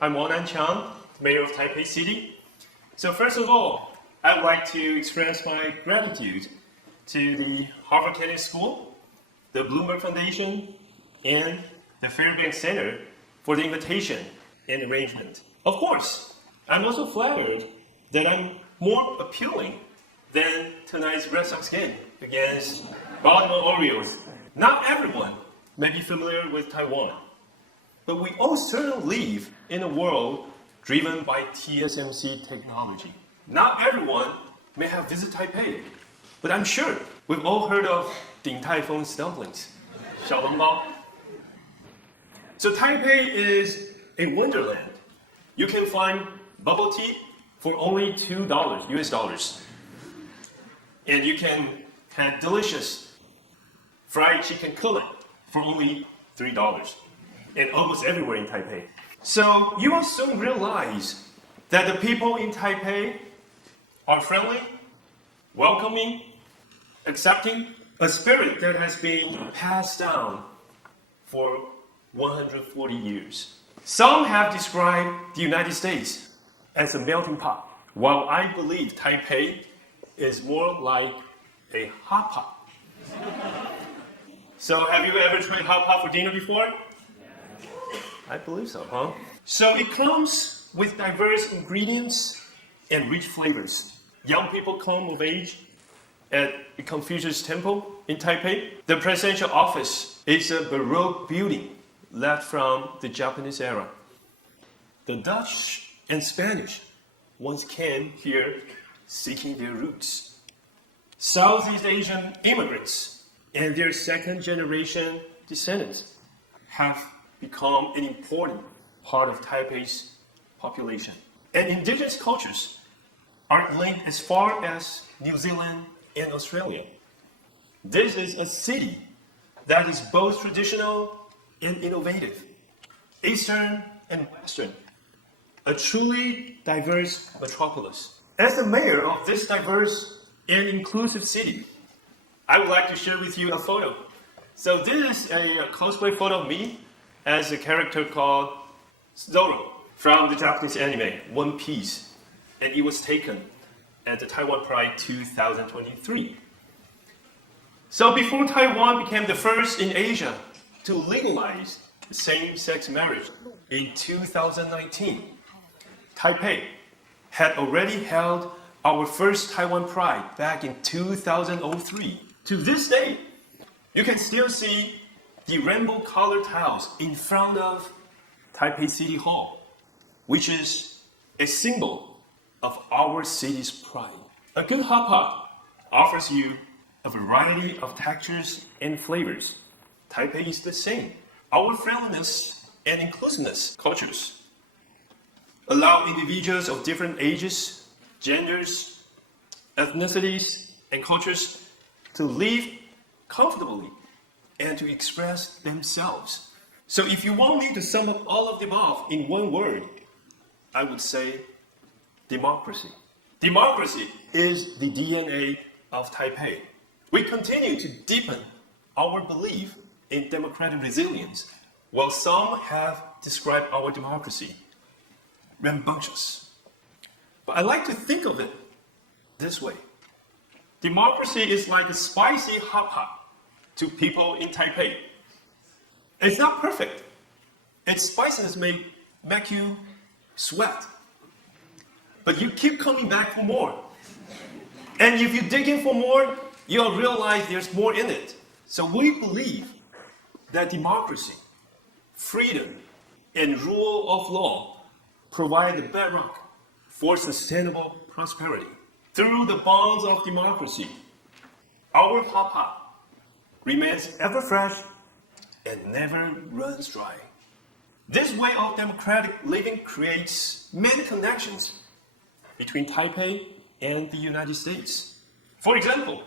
I'm Wanan Chang, Mayor of Taipei City. So first of all, I'd like to express my gratitude to the Harvard Kennedy School, the Bloomberg Foundation, and the Fairbanks Center for the invitation and arrangement. Of course, I'm also flattered that I'm more appealing than tonight's Red Sox game against Baltimore Orioles. Not everyone may be familiar with Taiwan, but we all certainly live in a world driven by TSMC technology. Not everyone may have visited Taipei, but I'm sure we've all heard of Din Tai Fung's dumplings, 小笼包. So Taipei is a wonderland. You can find bubble tea for only $2 US dollars. And you can have delicious fried chicken cutlet for only $3. And almost everywhere in Taipei. So you will soon realize that the people in Taipei are friendly, welcoming, accepting, a spirit that has been passed down for 140 years. Some have described the United States as a melting pot, while I believe Taipei is more like a hot pot. So have you ever tried hot pot for dinner before? I believe so, huh? So it comes with diverse ingredients and rich flavors. Young people come of age at the Confucius Temple in Taipei. The presidential office is a Baroque building left from the Japanese era. The Dutch and Spanish once came here seeking their roots. Southeast Asian immigrants and their second-generation descendants have become an important part of Taipei's population. And indigenous cultures are linked as far as New Zealand and Australia. This is a city that is both traditional and innovative, Eastern and Western, a truly diverse metropolis. As the mayor of this diverse and inclusive city, I would like to share with you a photo. So this is a cosplay photo of me as a character called Zoro from the Japanese anime One Piece, and it was taken at the Taiwan Pride 2023. So before Taiwan became the first in Asia to legalize same-sex marriage in 2019, Taipei had already held our first Taiwan Pride back in 2003. To this day, you can still see the rainbow-colored tiles in front of Taipei City Hall, which is a symbol of our city's pride. A good hot pot offers you a variety of textures and flavors. Taipei is the same. Our friendliness and inclusiveness cultures allow individuals of different ages, genders, ethnicities, and cultures to live comfortably and to express themselves. So if you want me to sum up all of the above in one word, I would say democracy. Democracy is the DNA of Taipei. We continue to deepen our belief in democratic resilience, while some have described our democracy rambunctious. But I like to think of it this way. Democracy is like a spicy hot pot to people in Taipei. It's not perfect. Its spiciness may make you sweat. But you keep coming back for more. And if you dig in for more, you'll realize there's more in it. So we believe that democracy, freedom, and rule of law provide the bedrock for sustainable prosperity. Through the bonds of democracy, our hot pot remains ever fresh and never runs dry. This way of democratic living creates many connections between Taipei and the United States. For example,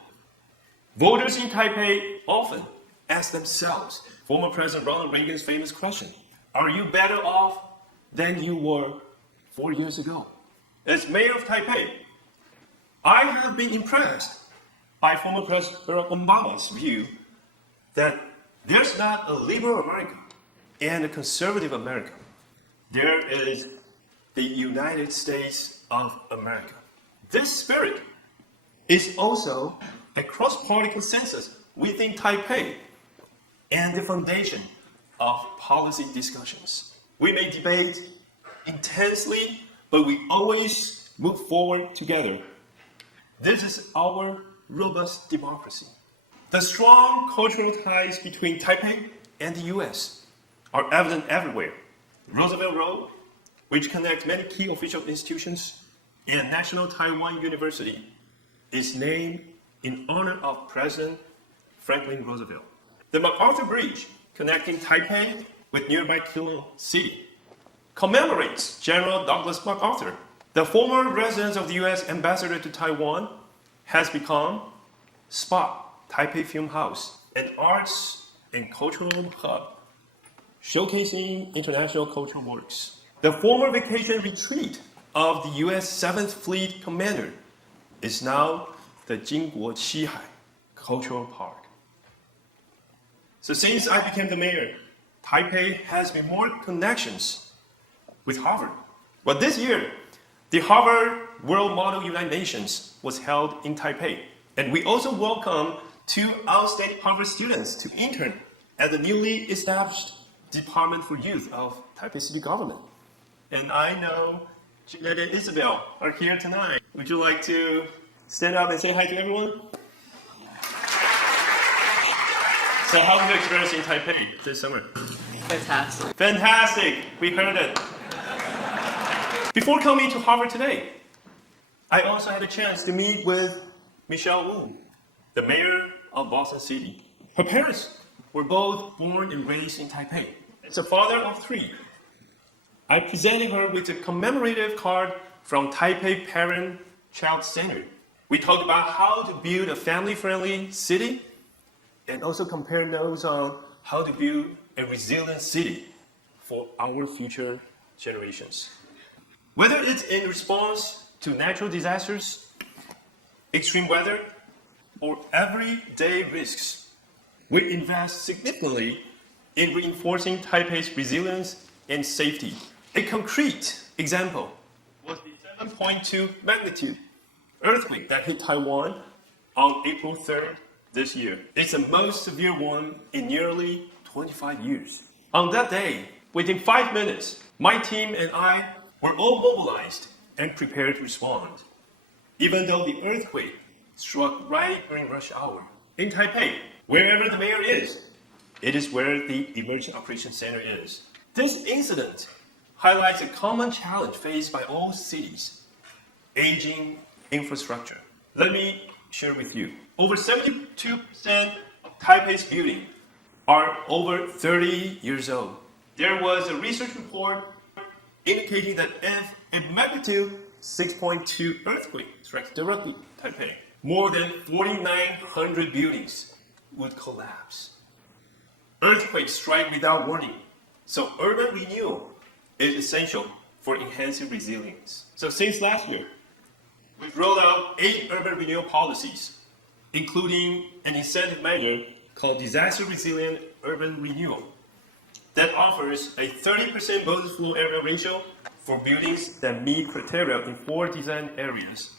voters in Taipei often ask themselves former President Ronald Reagan's famous question, are you better off than you were 4 years ago? As mayor of Taipei, I have been impressed by former President Barack Obama's view that there's not a liberal America and a conservative America. there is the United States of America. This spirit is also a cross-party consensus within Taipei and the foundation of policy discussions. We may debate intensely, but we always move forward together. This is our robust democracy. The strong cultural ties between Taipei and the US are evident everywhere. Roosevelt Road, which connects many key official institutions, and National Taiwan University, is named in honor of President Franklin Roosevelt. The MacArthur Bridge, connecting Taipei with nearby Keelung City, commemorates General Douglas MacArthur. The former residence of the U.S. ambassador to Taiwan has become SPA, Taipei Film House, an arts and cultural hub, showcasing international cultural works. The former vacation retreat of the U.S. 7th Fleet Commander is now the Jingguo Qihai Cultural Park. So since I became the mayor, Taipei has made more connections with Harvard. But this year, the Harvard World Model United Nations was held in Taipei. And we also welcome 2 outstanding Harvard students to intern at the newly established Department for Youth of Taipei City Government. And I know Jeanette and Isabel are here tonight. Would you like to stand up and say hi to everyone? So how was your experience in Taipei this summer? Fantastic. Fantastic! We heard it. Before coming to Harvard today, I also had a chance to meet with Michelle Wu, the mayor of Boston City. Her parents were both born and raised in Taipei. As a father of 3, I presented her with a commemorative card from Taipei Parent-Child Center. We talked about how to build a family-friendly city and also compare notes on how to build a resilient city for our future generations. Whether it's in response to natural disasters, extreme weather, or everyday risks, we invest significantly in reinforcing Taipei's resilience and safety. A concrete example was the 7.2 magnitude earthquake that hit Taiwan on April 3rd this year. It's the most severe one in nearly 25 years. On that day, within 5 minutes, my team and I were all mobilized and prepared to respond. Even though the earthquake struck right during rush hour. In Taipei, wherever the mayor is, it is where the Emergency Operations Center is. This incident highlights a common challenge faced by all cities: aging infrastructure. Let me share with you. Over 72% of Taipei's buildings are over 30 years old. There was a research report indicating that if a magnitude 6.2 earthquake strikes directly Taipei, more than 4,900 buildings would collapse. Earthquakes strike without warning, so urban renewal is essential for enhancing resilience. So since last year, we've rolled out 8 urban renewal policies, including an incentive measure called Disaster Resilient Urban Renewal that offers a 30% bonus floor area ratio for buildings that meet criteria in 4 design areas: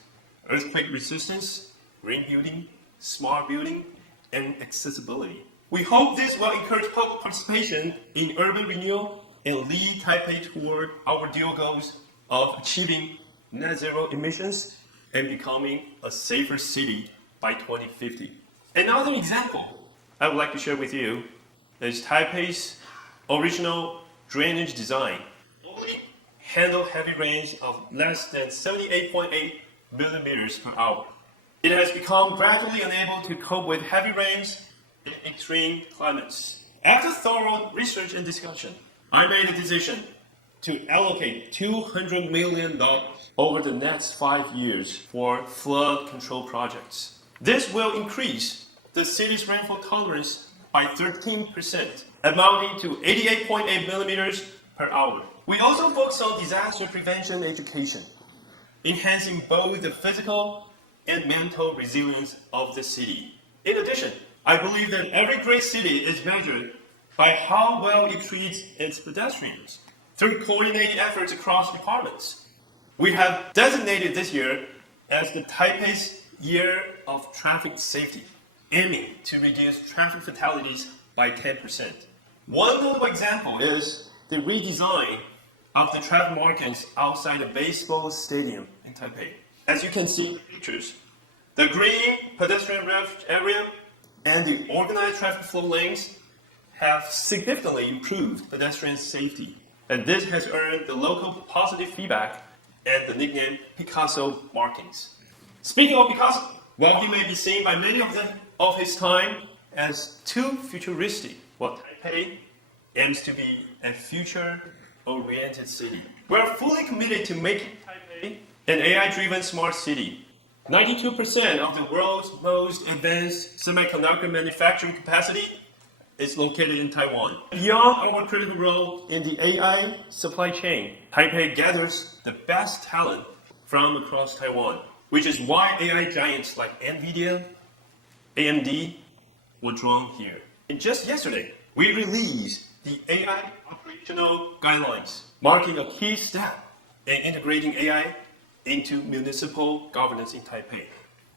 earthquake resistance, green building, smart building, and accessibility. We hope this will encourage public participation in urban renewal and lead Taipei toward our dual goals of achieving net zero emissions and becoming a safer city by 2050. Another example I would like to share with you is Taipei's original drainage design. Only handle heavy rains of less than 78.8 millimeters per hour. It has become gradually unable to cope with heavy rains in extreme climates. After thorough research and discussion, I made a decision to allocate $200 million over the next 5 years for flood control projects. This will increase the city's rainfall tolerance by 13%, amounting to 88.8 millimeters per hour. We also focus on disaster prevention education, enhancing both the physical and mental resilience of the city. In addition, I believe that every great city is measured by how well it treats its pedestrians. through coordinated efforts across departments. We have designated this year as the Taipei's Year of Traffic Safety, aiming to reduce traffic fatalities by 10%. One notable example is the redesign of the traffic markings outside the baseball stadium in Taipei. As you can see in the pictures, the green pedestrian refuge area and the organized traffic flow lanes have significantly improved pedestrian safety. And this has earned the local positive feedback and the nickname Picasso markings. Speaking of Picasso, while he may be seen by many of his time as too futuristic, Taipei aims to be a future-oriented city. We are fully committed to making Taipei an AI-driven smart city. 92% of the world's most advanced semiconductor manufacturing capacity is located in Taiwan. Beyond our critical role in the AI supply chain, Taipei gathers the best talent from across Taiwan, which is why AI giants like NVIDIA, AMD were drawn here. And just yesterday, we released the AI operational guidelines, marking a key step in integrating AI into municipal governance in Taipei.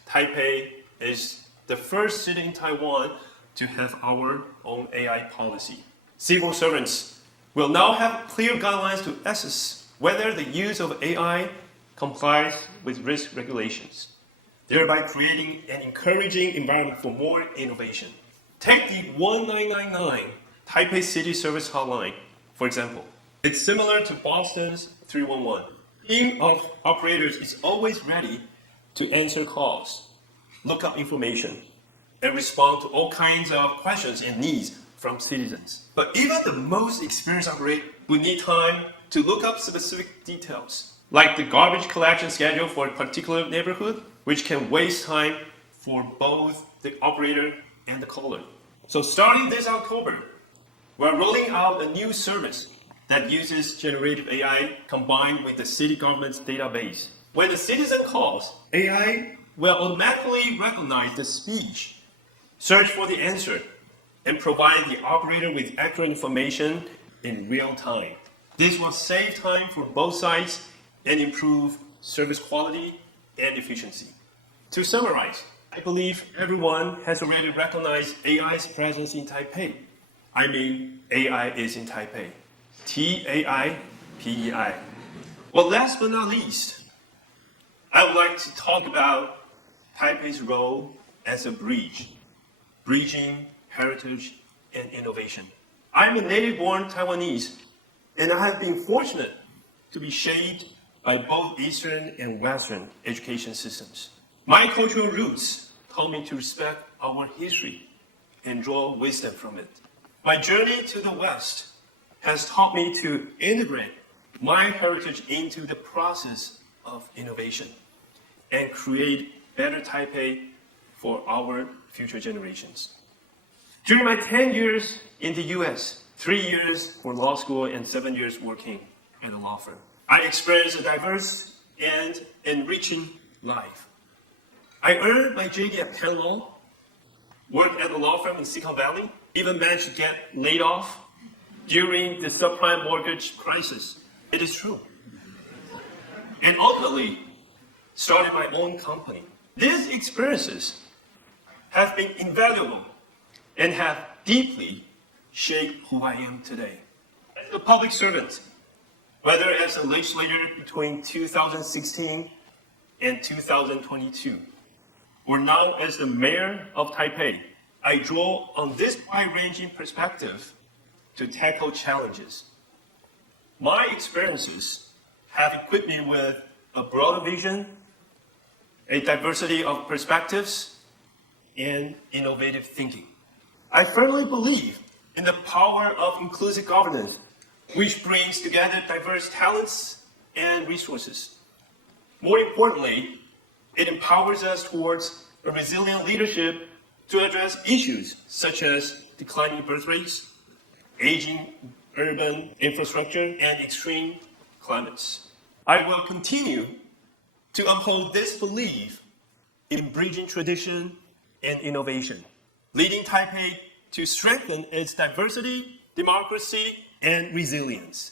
Taipei is the first city in Taiwan to have our own AI policy. Civil servants will now have clear guidelines to assess whether the use of AI complies with risk regulations, thereby creating an encouraging environment for more innovation. Take the 1999 Taipei City Service Hotline, for example. It's similar to Boston's 311. A team of operators is always ready to answer calls, look up information, and respond to all kinds of questions and needs from citizens. But even the most experienced operator would need time to look up specific details, like the garbage collection schedule for a particular neighborhood, which can waste time for both the operator and the caller. So starting this October, we're rolling out a new service that uses generative AI combined with the city government's database. When the citizen calls, AI will automatically recognize the speech, search for the answer, and provide the operator with accurate information in real time. This will save time for both sides and improve service quality and efficiency. To summarize, I believe everyone has already recognized AI's presence in Taipei. I mean, AI is in Taipei. TAIPEI. Well, last but not least, I would like to talk about Taipei's role as a bridge, bridging heritage and innovation. I'm a native-born Taiwanese, and I have been fortunate to be shaped by both Eastern and Western education systems. My cultural roots taught me to respect our history and draw wisdom from it. My journey to the West has taught me to integrate my heritage into the process of innovation and create better Taipei for our future generations. During my 10 years in the US, 3 years for law school and 7 years working at a law firm, I experienced a diverse and enriching life. I earned my JD at Penn Law, worked at a law firm in Silicon Valley, even managed to get laid off during the subprime mortgage crisis. It is true. And ultimately, started my own company. These experiences have been invaluable and have deeply shaped who I am today. As a public servant, whether as a legislator between 2016 and 2022, or now as the mayor of Taipei, I draw on this wide-ranging perspective to tackle challenges. My experiences have equipped me with a broader vision, a diversity of perspectives, and innovative thinking. I firmly believe in the power of inclusive governance, which brings together diverse talents and resources. More importantly, it empowers us towards a resilient leadership to address issues such as declining birth rates, aging urban infrastructure, and extreme climates. I will continue to uphold this belief in bridging tradition and innovation, leading Taipei to strengthen its diversity, democracy, and resilience.